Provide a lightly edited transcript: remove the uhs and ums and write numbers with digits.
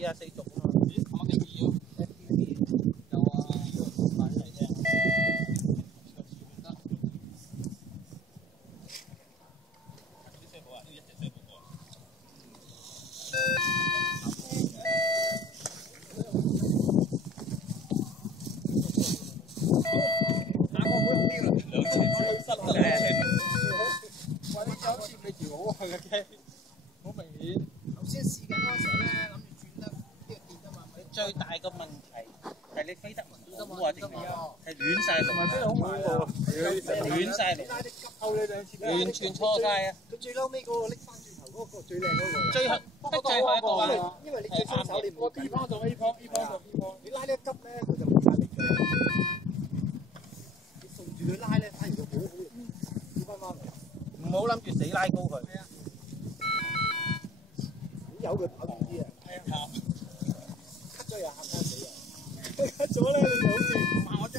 試下四軸啊嘛。咦，我嘅二咯。有啊，快啲嚟聽。啲車寶啊，呢一隻車寶喎。打個會好啲啦，兩次開心嘅。喂，呢隻好似未調好佢嘅機，好明顯。頭先試緊嗰時候咧，諗住轉得呢個電啊嘛。最大個問題係你飛得唔好啊，定係亂晒龍，飛得好慢喎，亂晒龍，拉啲急後你兩次，完全錯晒啊！佢最嬲尾嗰個拎翻轉頭嗰個最靚嗰個。最後得最後一個啊！因為你最新手你唔會。B 方做 A 方，B 方做 B 方。你拉呢一急咧，佢就冇晒力嘅。你順住佢拉咧，反而佢好好跳翻翻嚟。唔好諗住死拉高佢。由佢跑遠啲啊！係啊，cut 咗又嚇死啊！cut 咗咧，你就好似